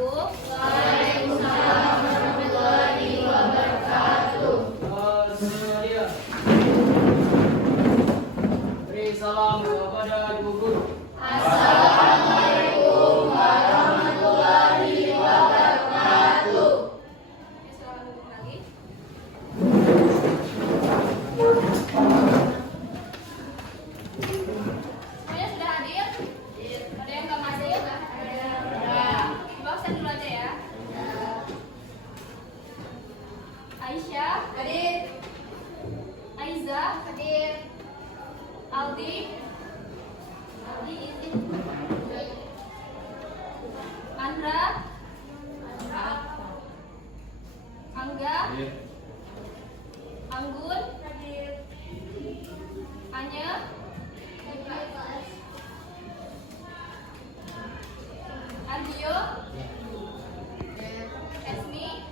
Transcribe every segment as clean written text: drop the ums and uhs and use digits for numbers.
Waalaikumsalam warahmatullahi wabarakatuh. Bersedia. Beri salam kepada ibu guru. Assalamualaikum warahmatullahi wabarakatuh. Selamat duduk lagi. Semuanya sudah hadir? Ada yang nggak hadir? Ada. Ibu absen dulu aja ya. Aisyah hadir. Aiza hadir. Aldi izin. Andra Angga Anggun Anya Ardio Esmi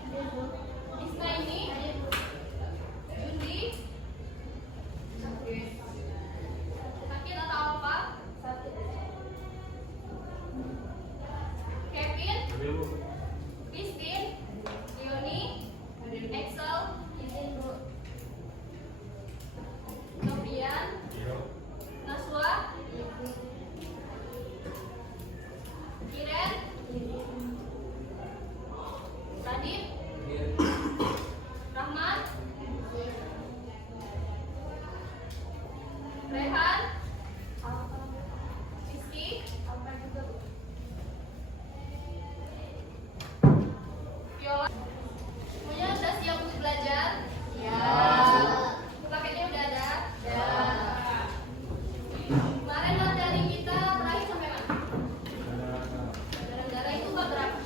Ismaini Jundi sakit atau apa? Kevin Christine Yoni Excel izin Bu. Novian Naswa Kiren Radit Rahman Rehan Rizky Viola. Semuanya sudah siap untuk belajar? Ya. Buku paketnya udah ada? Ya. Kemarin materi kita terakhir sampai mana? Negara itu bab berapa?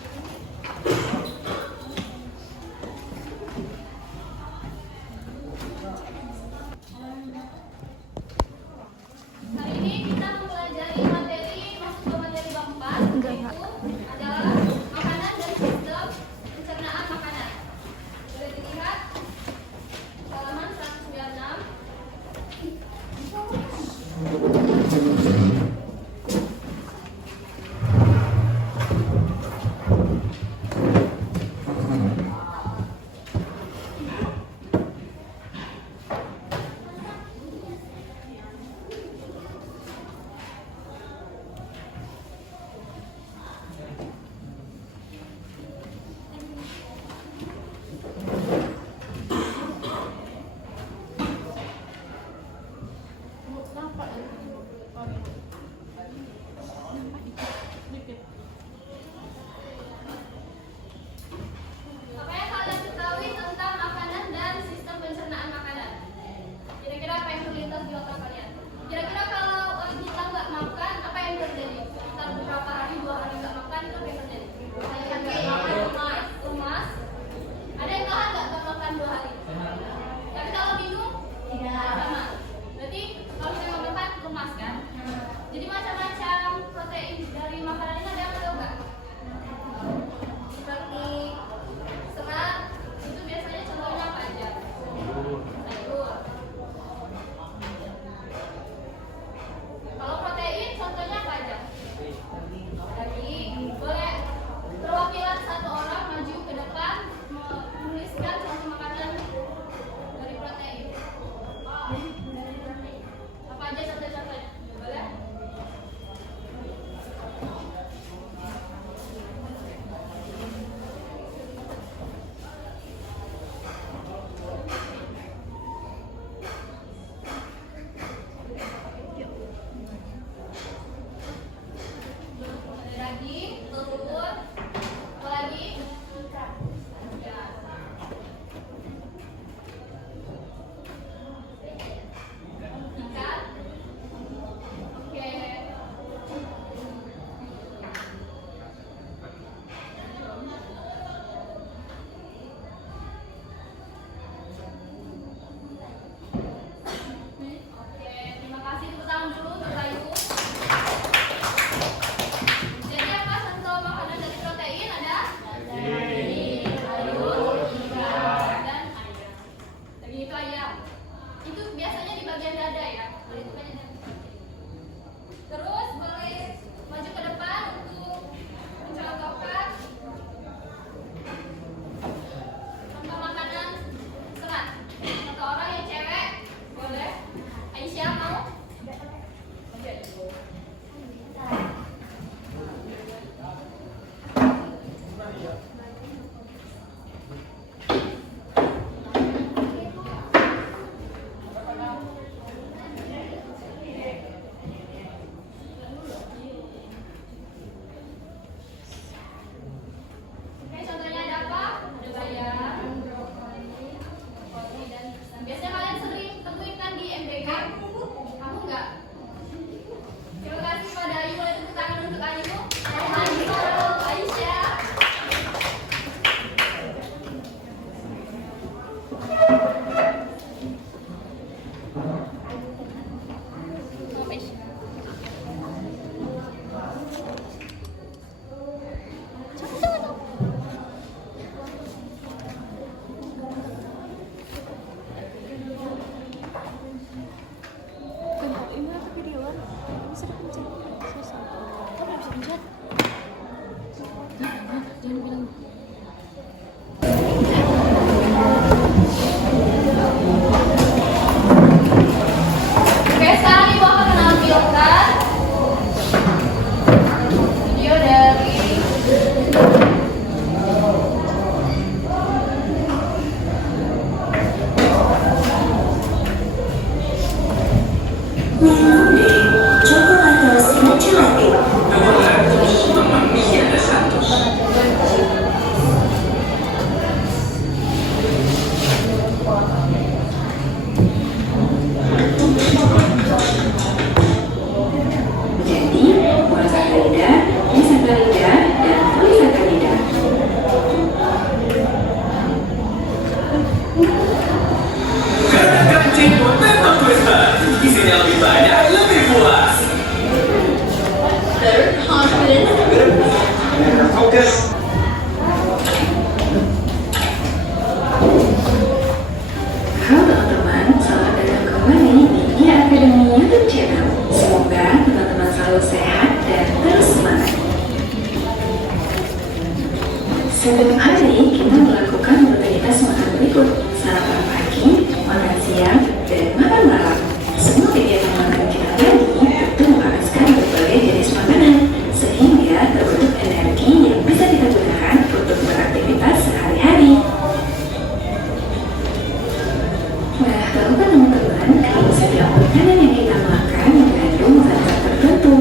Hari ini kita mempelajari materi masuk ke materi bab 4 yaitu adalah makanan dan sistem pencernaan makanan. Boleh dilihat halaman 196. Apa yang kalian ketahui tentang makanan dan sistem pencernaan makanan? Kira-kira apa yang terlintas di otak kalian? Kira-kira kalau kita nggak makan, apa yang terjadi? Kita beberapa hari, 2 hari nggak makan, itu apa yang terjadi? Lemas. Ada yang tahan nggak makan 2 hari? Tapi kalau minum? Tidak. Sama. Berarti kalau kita nggak makan, lemas kan? Jadi macam-macam protein dari makanan ini ada yang tahu nggak? Seperti serat, itu biasanya contohnya apa aja? Sayur. Kalau protein contohnya apa aja? Daging. Boleh perwakilan satu orang maju ke depan menuliskan satu makanan dari protein. Apa aja contoh-contohnya? Boleh? Oke, sekarang Ibu akan menampilkan video dari Chocolatos Nacho Jadi, monosakarida, disakarida, dan polisakarida. Crunchy Potato Twister. Isinya lebih banyak, lebih puas. Better confidence. Fokus. Halo teman-teman, selamat datang kembali di Ia Academy YouTube channel. Semoga teman-teman selalu sehat dan terus semangat. Setiap hari kita melakukan rutinitas makan berikut: sarapan pagi, makan siang, dan makan malam. Semua kegiatan makan kita tadi tentu menghabiskan berbagai jenis makanan, sehingga terbentuk energi yang bisa kita gunakan untuk beraktivitas sehari-hari. Nah, tahukah teman-teman kalau setiap makanan yang kita makan mengandung zat-zat tertentu?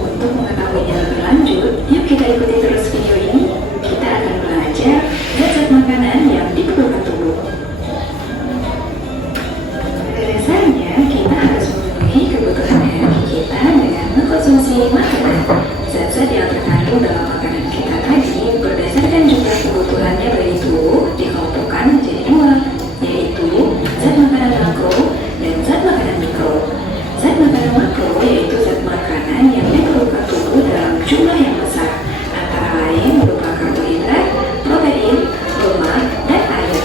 Untuk mengetahuinya lebih lanjut, yuk kita ikuti terus video ini. Kita akan belajar zat-zat makanan yang diperlukan tubuh. Pada dasarnya, kita harus memenuhi kebutuhan energi kita dengan mengkonsumsi makanan. Zat-zat yang terkandung dalam makanan kita tadi berdasarkan jumlah kebutuhannya dari tubuh dikelompokkan menjadi dua, yaitu zat makanan makro dan zat makanan mikro. Zat makanan makro yaitu zat makanan yang diperlukan tubuh dalam jumlah yang besar, antara lain berupa karbohidrat, protein, lemak, dan air.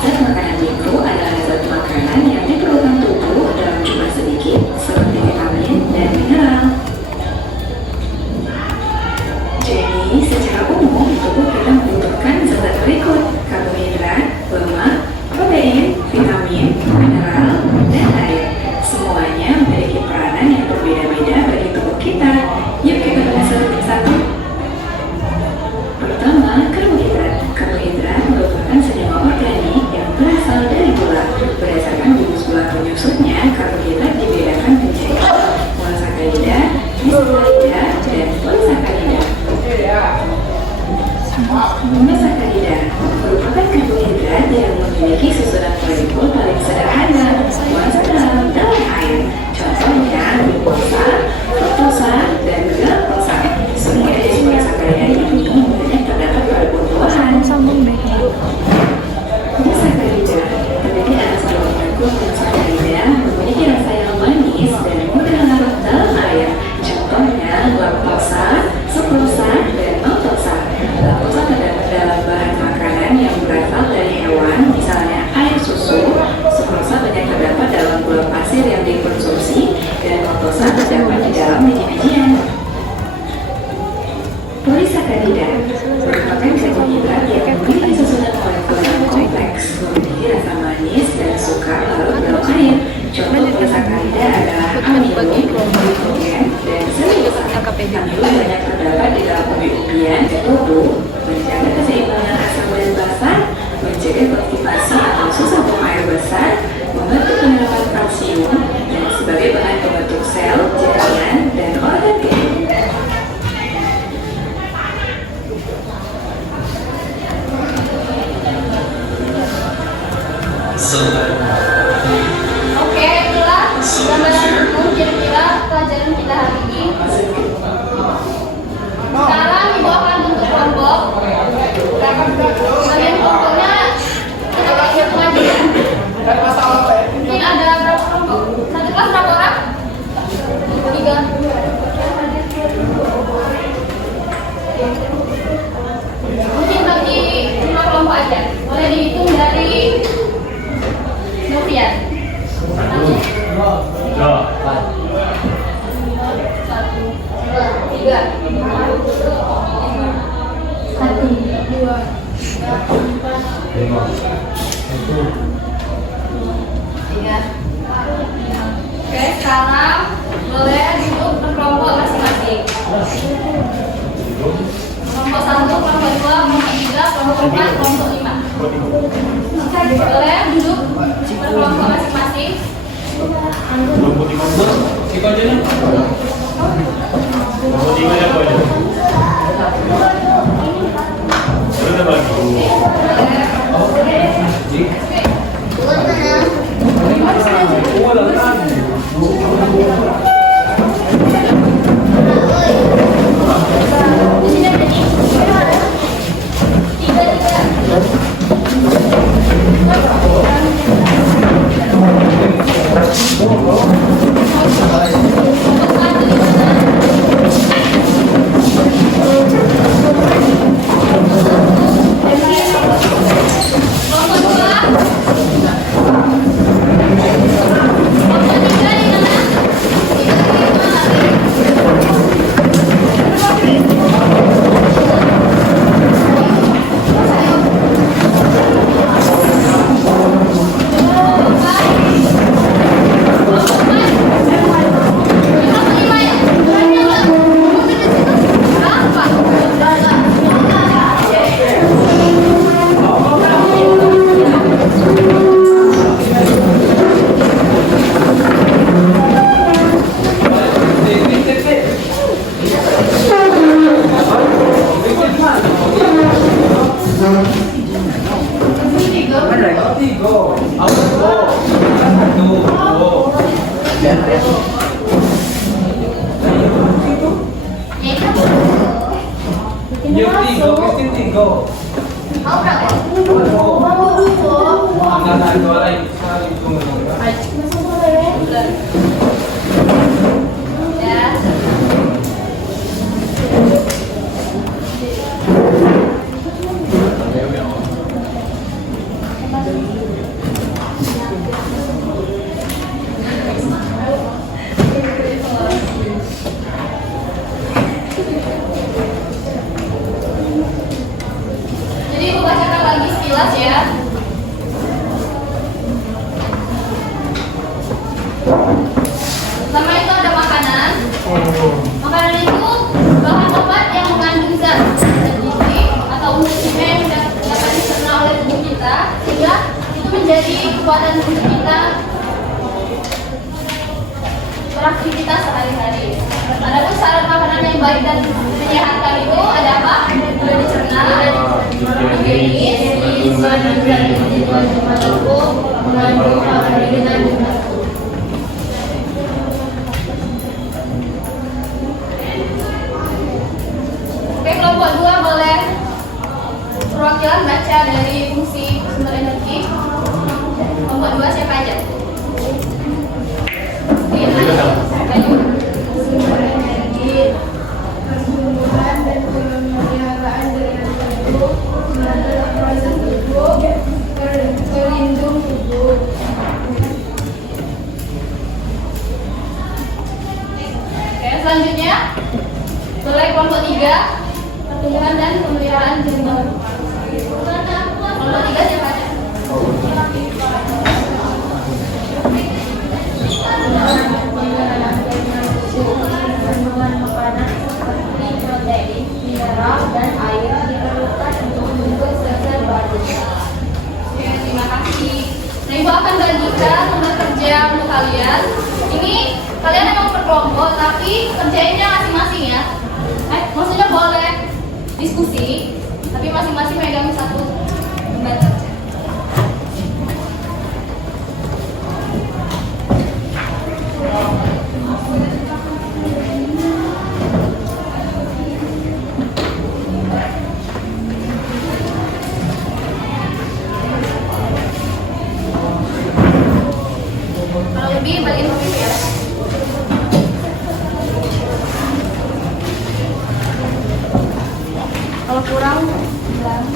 Zat makanan mikro adalah zat makanan yang diperlukan tubuh dalam jumlah sedikit, seperti vitamin dan mineral. Jadi, secara umum, tubuh kita membutuhkan zat-zat berikut: karbohidrat, lemak, protein, vitamin, mineral, dan air. Semuanya memiliki peranan yang berbeda-beda bagi tubuh kita. Yuk kita bahas satu persatu. Pertama, karbohidrat. Karbohidrat merupakan senyawa organik yang berasal dari gula. Berdasarkan gugus gula penyusutnya, karbohidrat dibedakan menjadi monosakarida, disakarida, dan polisakarida. Monosakarida merupakan karbohidrat yang memiliki susunan molekul paling sederhana, terdapat dalam air. Contohnya glukosa, fruktosa, dan galaktosa. Semua jenis monosakarida ini banyak terdapat pada buah-buahan. Disakarida terdiri atas dua molekul monosakarida memiliki rasa yang manis dan mudah larut dalam air. Contohnya laktosa, sukrosa, dan maltosa. Laktosa terdapat dalam bahan makanan yang berasal dari hewan, misalnya air susu. Sukrosa banyak terdapat dalam gula pasir yang dikonsumsi, dan maltosa terdapat di dalam biji-bijian. Polisakarida merupakan karbohidrat yang memiliki susunan molekul yang kompleks, memiliki rasa manis dan sukar larut dalam air. Contoh polisakarida adalah amilo, glikogen, dan selulosa. Amilo banyak terdapat di dalam umbi-umbian, tofu, menjaga keseimbangan asam dan basa, mencegah konstipasi atau susah buang air besar, membantu penyerapan kalsium, dan sebagai bahan pembentuk sel, jaringan, dan organ tubuh. Oke, itulah gambaran umum kira-kira pelajaran kita hari ini. Sekarang Ibu akan bentuk kelompok. Bagian kelompoknya kita bagi mengajar Ini ada berapa kelompok? Satu kelas berapa orang? 3. Mungkin bagi jumlah kelompok aja. Boleh dihitung dari Novian. 1, 2, 3. 1, 2, 3. Oke, sekarang boleh duduk per kelompok masing-masing. Kelompok 1, kelompok 2, kelompok 3, kelompok 4, kelompok 5. Boleh duduk per kelompok masing-masing. Jadi aku bacakan lagi sekilas ya. Pertama itu ada makanan. Makanan itu bahan obat yang mengandung zat gizi atau nutrien yang dapat dicerna oleh tubuh kita sehingga itu menjadi kekuatan tubuh kita beraktivitas sehari-hari. Adapun syarat makanan yang baik dan menyehatkan itu ada apa? Boleh dicerna, Oke, kelompok 2 boleh perwakilan baca dari fungsi sumber energi. Kelompok 2 siapa aja? Ayo. Sumber energi, pertumbuhan dan pemeliharaan jaringan tubuh, proses tubuh, pelindung tubuh. Oke, selanjutnya boleh kelompok 3 pertumbuhan dan pemeliharaan jaringan tubuh. Kelompok 3 siapa aja? Kandungan makanan seperti protein, mineral, dan air diperlukan untuk membentuk sel-sel baru. Oke, terima kasih. Nah, Ibu akan bagikan tugas kerja untuk kalian. Ini kalian memang berkelompok, tapi kerjainnya masing-masing ya. Maksudnya boleh diskusi, tapi masing-masing megang satu lembar kerja. Ini bagi mobil ya. Kalau kurang bilang.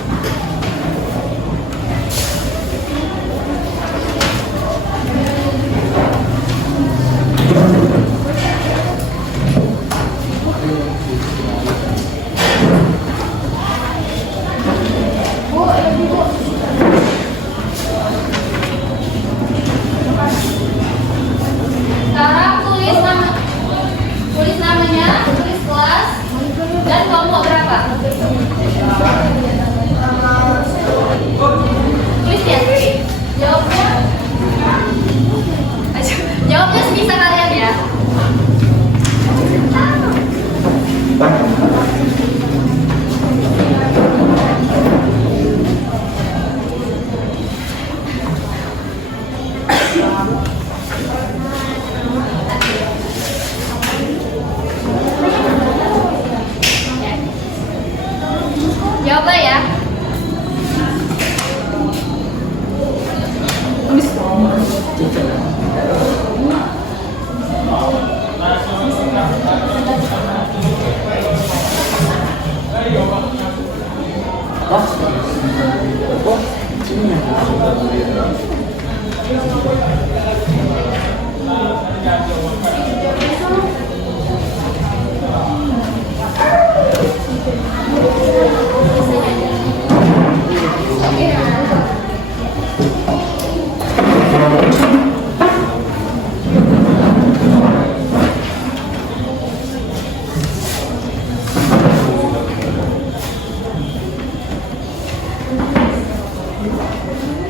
Sekarang tulis namanya, tulis kelas, dan kelompok berapa? Tulis ya. Jawabnya. Jawabnya sebisa kalian ya. Jawabnya ya.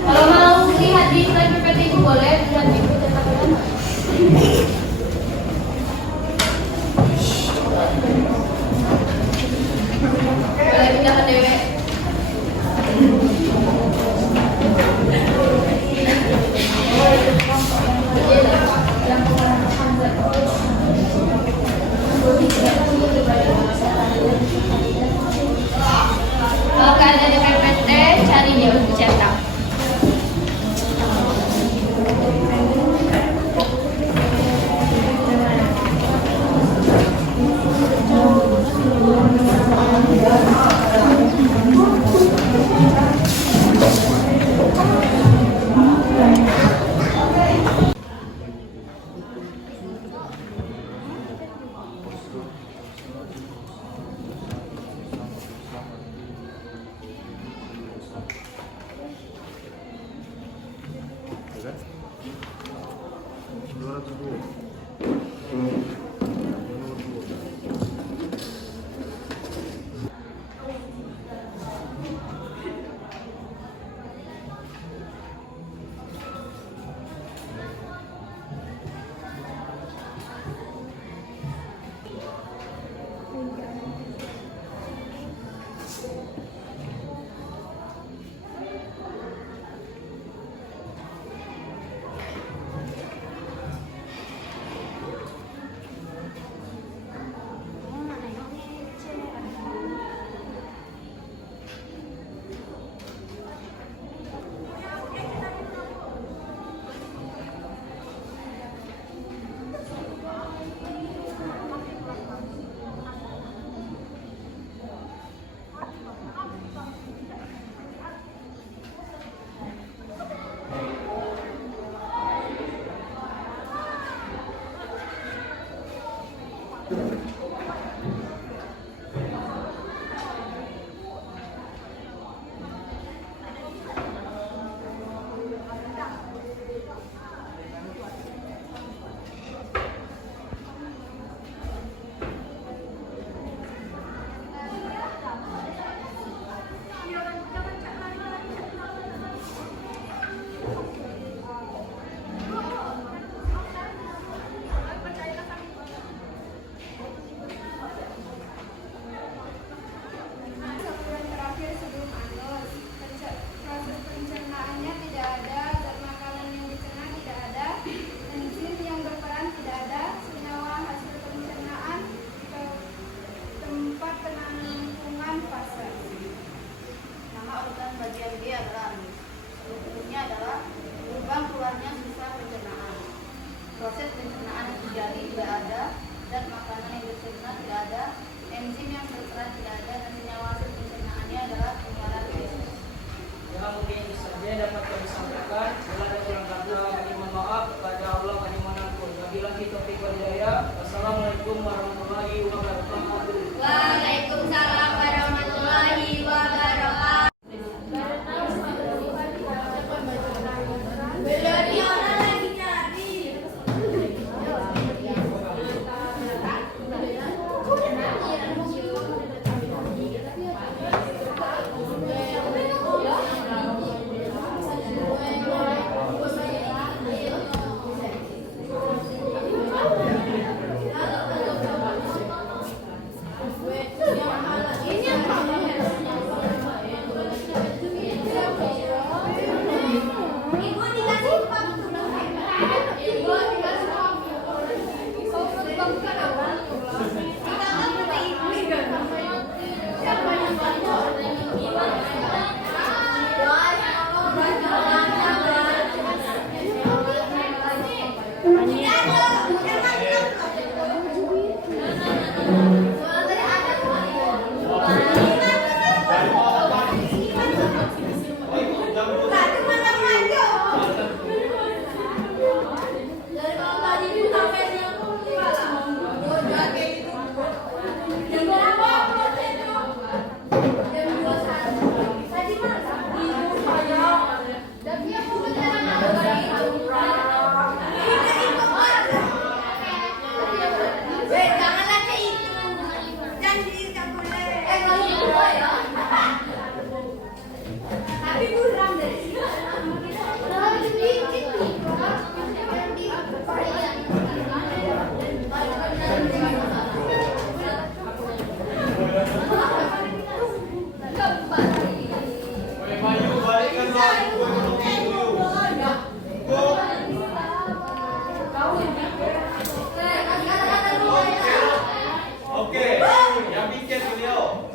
Kalau mau lihat di slide PPT itu boleh lihat di catatan. Boleh pindah ke DW. Kalau kalian ada di PPT, cari di buku cetak. Janganlah kayak itu. Janji tak boleh. Kalau itu ya. Tapi kurang dari sini. Kalau sedikit nih. Oke, yang bikin beliau.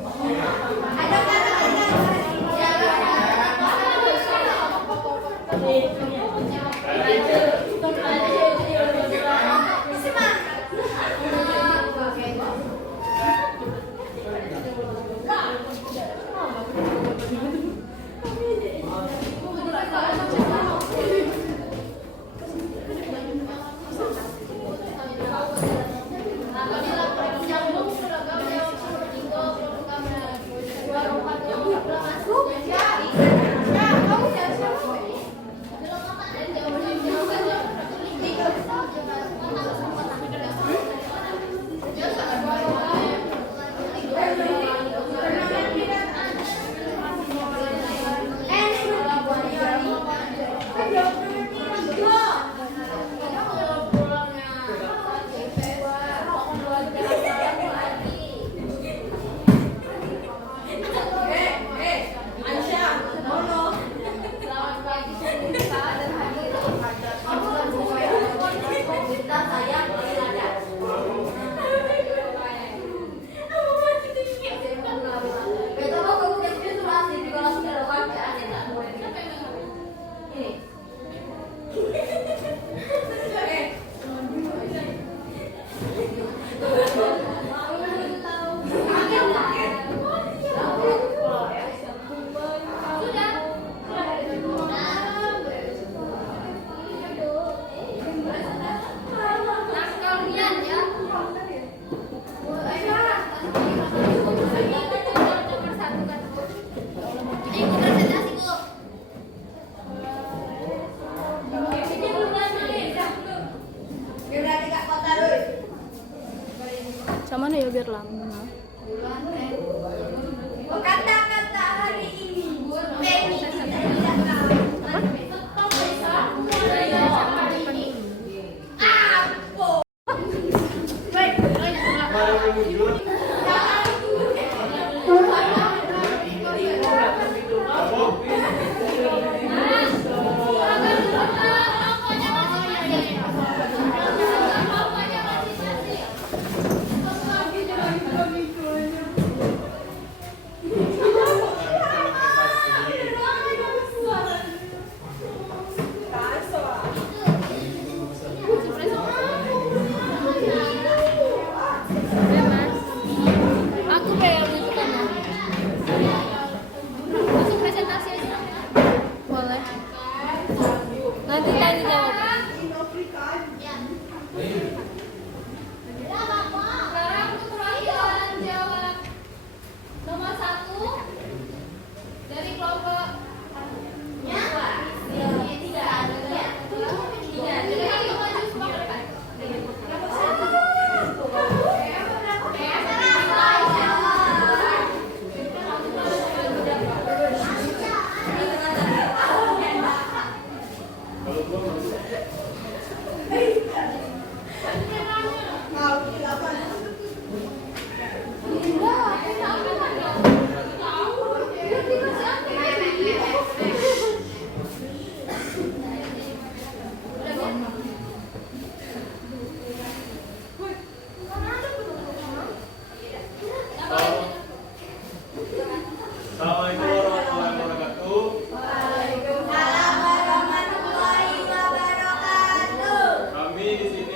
Sama mana ya biar lama. Kata-kata hari ini Penny tidak tahu. Aku bayar dulu kan. Masuk presentasi aja. Boleh. Nanti tanya jawab. Sekarang kemudian jawab nomor 1 dari kelompok Assalamualaikum warahmatullahi wabarakatuh. Waalaikumsalam warahmatullahi wabarakatuh. Kami di sini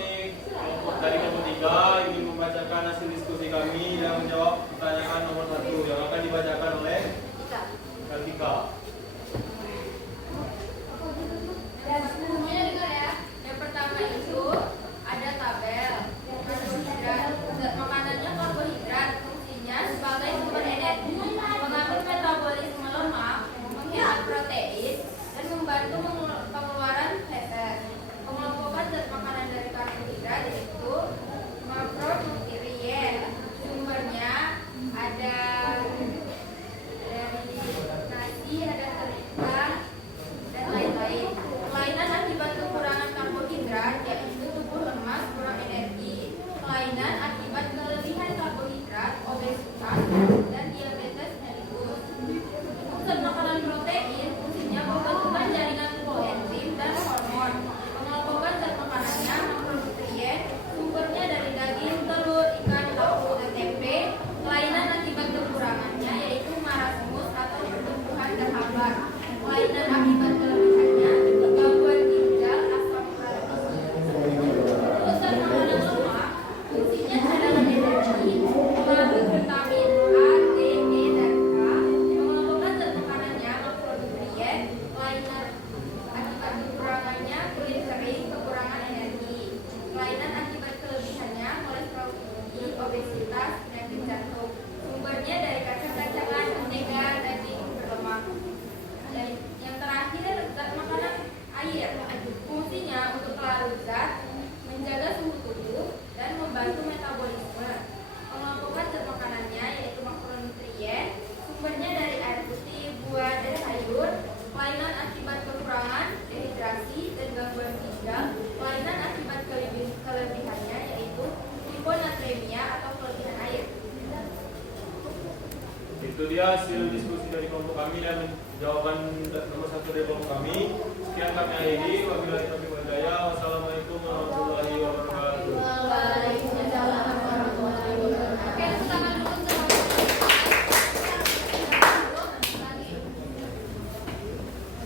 dia hasil diskusi dari kelompok kami dan jawaban nomor 1 dari kelompok kami. Sekian kami akhiri. Wabillahi taufiq wal hidayah. Wassalamualaikum warahmatullahi wabarakatuh. Waalaikumsalam warahmatullahi wabarakatuh. Oke, tangan dulu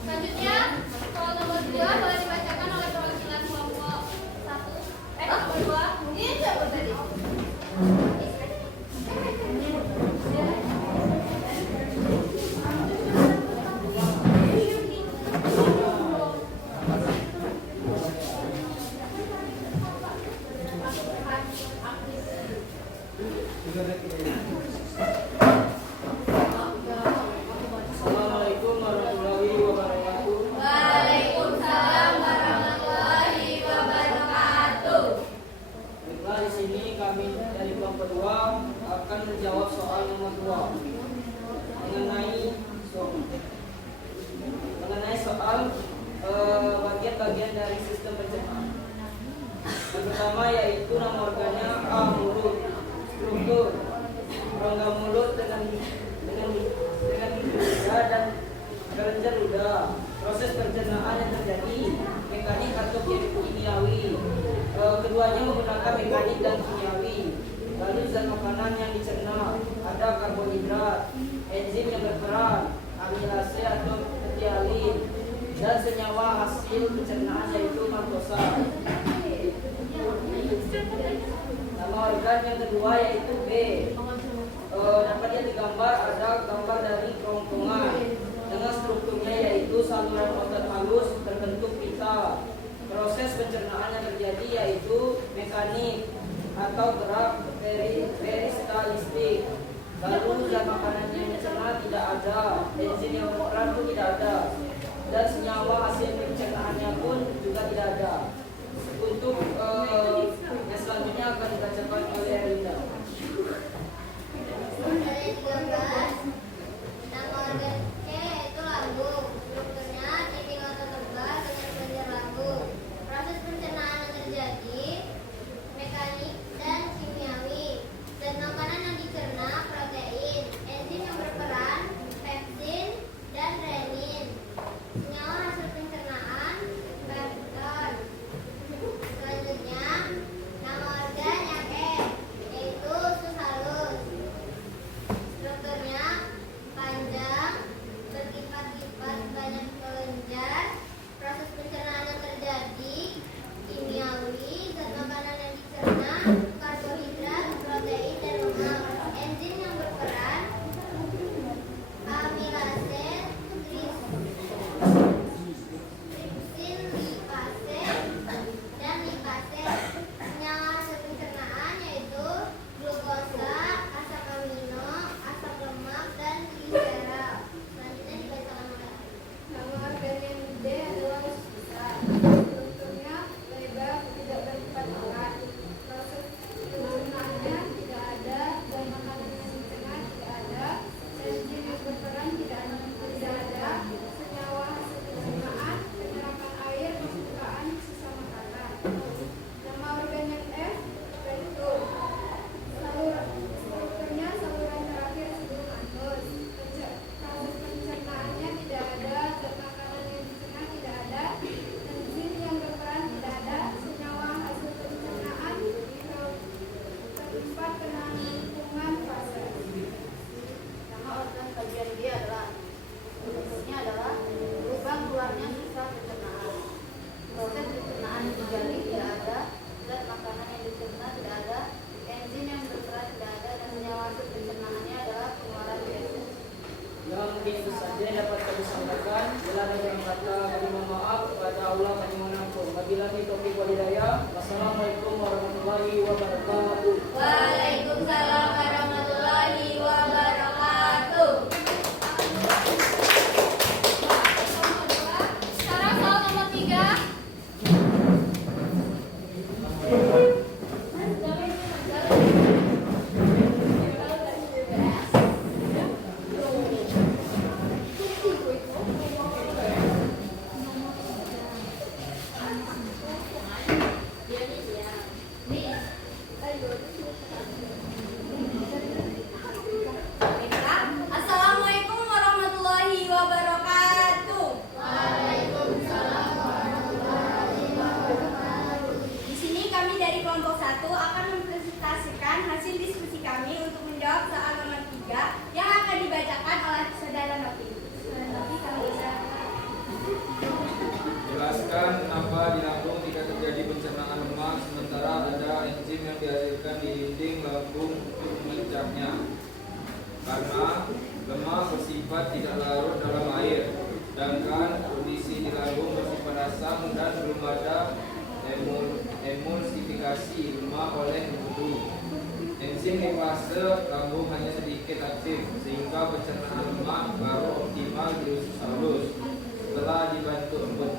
selanjutnya, soal nomor 2 boleh dibacakan oleh perwakilan kelompok 1. Nomor 2. Ini siapa tadi? Assalamualaikum warahmatullahi wabarakatuh. Waalaikumsalam warahmatullahi wabarakatuh. Baiklah, di sini kami dari kelompok 2 akan menjawab soal nomor 2 mengenai soal bagian-bagian dari sistem pencernaan. Yang pertama yaitu nama organnya A. Mulut. Struktur rongga mulut dengan lidah dan kelenjar ludah. Proses pencernaan yang terjadi mekanik atau kimiawi. Keduanya menggunakan mekanik dan kimiawi. Lalu zat makanan yang dicerna ada karbohidrat, enzim yang berperan, amilase atau ketialin, dan senyawa hasil pencernaan yaitu makrosa. Nama organ yang kedua yaitu B. Dapat dia digambar, ada gambar dari kerongkongan dengan strukturnya yaitu saluran otot halus terbentuk pita. Proses pencernaan yang terjadi yaitu mekanik atau gerak peristaltistik. Lalu zat makanan yang dicerna tidak ada, enzim yang berperan pun tidak ada, dan senyawa hasil pencernaannya pun juga tidak ada. Untuk yang selanjutnya akan dibacakan oleh Erlinda. Dari 13, nama organ C yaitu lambung. Strukturnya titik otot tebal dengan kelenjar lambung. Proses pencernaan yang terjadi mekanik dan kimiawi. Zat makanan yang dicerna protein, enzim yang berperan, pepsin dan renin. Senyawa hasil pencernaan pepton. Selanjutnya, nama organ yang E yaitu usus halus. Strukturnya panjang, berkipat-kipat, banyak kelenjar. Proses pencernaan yang terjadi kimiawi. Zat makanan yang dicerna karbohidrat, protein dan lemak. Enzim yang berperan amilase, tripsin, lipase dan lipase. Senyawa hasil pencernaan yaitu glukosa, asam amino, asam lemak dan gliserol. Selanjutnya dibacakan oleh nama organ yang D adalah usus besar. Strukturnya lebar, tidak berlipat-lipat. Proses pencernaannya tidak ada, dan makanan yang dicerna tidak ada, enzim yang berperan tidak ada, senyawa hasil pencernaan, penyerapan air, pembukaan sisa makanan. Nama organ yang F yaitu strukturnya saluran terakhir sebelum anus. Proses pencernaannya tidak ada, zat makanan yang dicerna tidak ada, enzim yang berperan tidak ada, senyawa hasil pencernaan terlipat penampungan fase. Nama organ bagian D adalah fungsinya adalah lubang keluarnya sisa pencernaan. Proses pencernaan yang terjadi tidak ada, zat makanan yang dicerna tidak ada, enzim yang berperan tidak ada, dan senyawa hasil pencernaannya adalah pengeluaran feses. Ya, mungkin itu saja yang dapat kami sampaikan. Bila ada yang kata kami mohon maaf, kepada Allah kami mengampun. Wabillahi taufiq wal hidayah. Wassalamualaikum warahmatullahi wabarakatuh. Waalaikumsalam warahmatullahi wabarakatuh. Sekarang soal nomor 3. menjelaskan kenapa di lambung tidak terjadi pencernaan lemak sementara ada enzim yang dihasilkan di dinding lambung untuk memecahnya. Karena lemak bersifat tidak larut dalam air, sedangkan kondisi di lambung bersifat asam dan belum ada emulsifikasi lemak oleh individu. Enzim di fase lambung hanya sedikit aktif sehingga pencernaan lemak baru optimal di usus halus setelah dibantu embun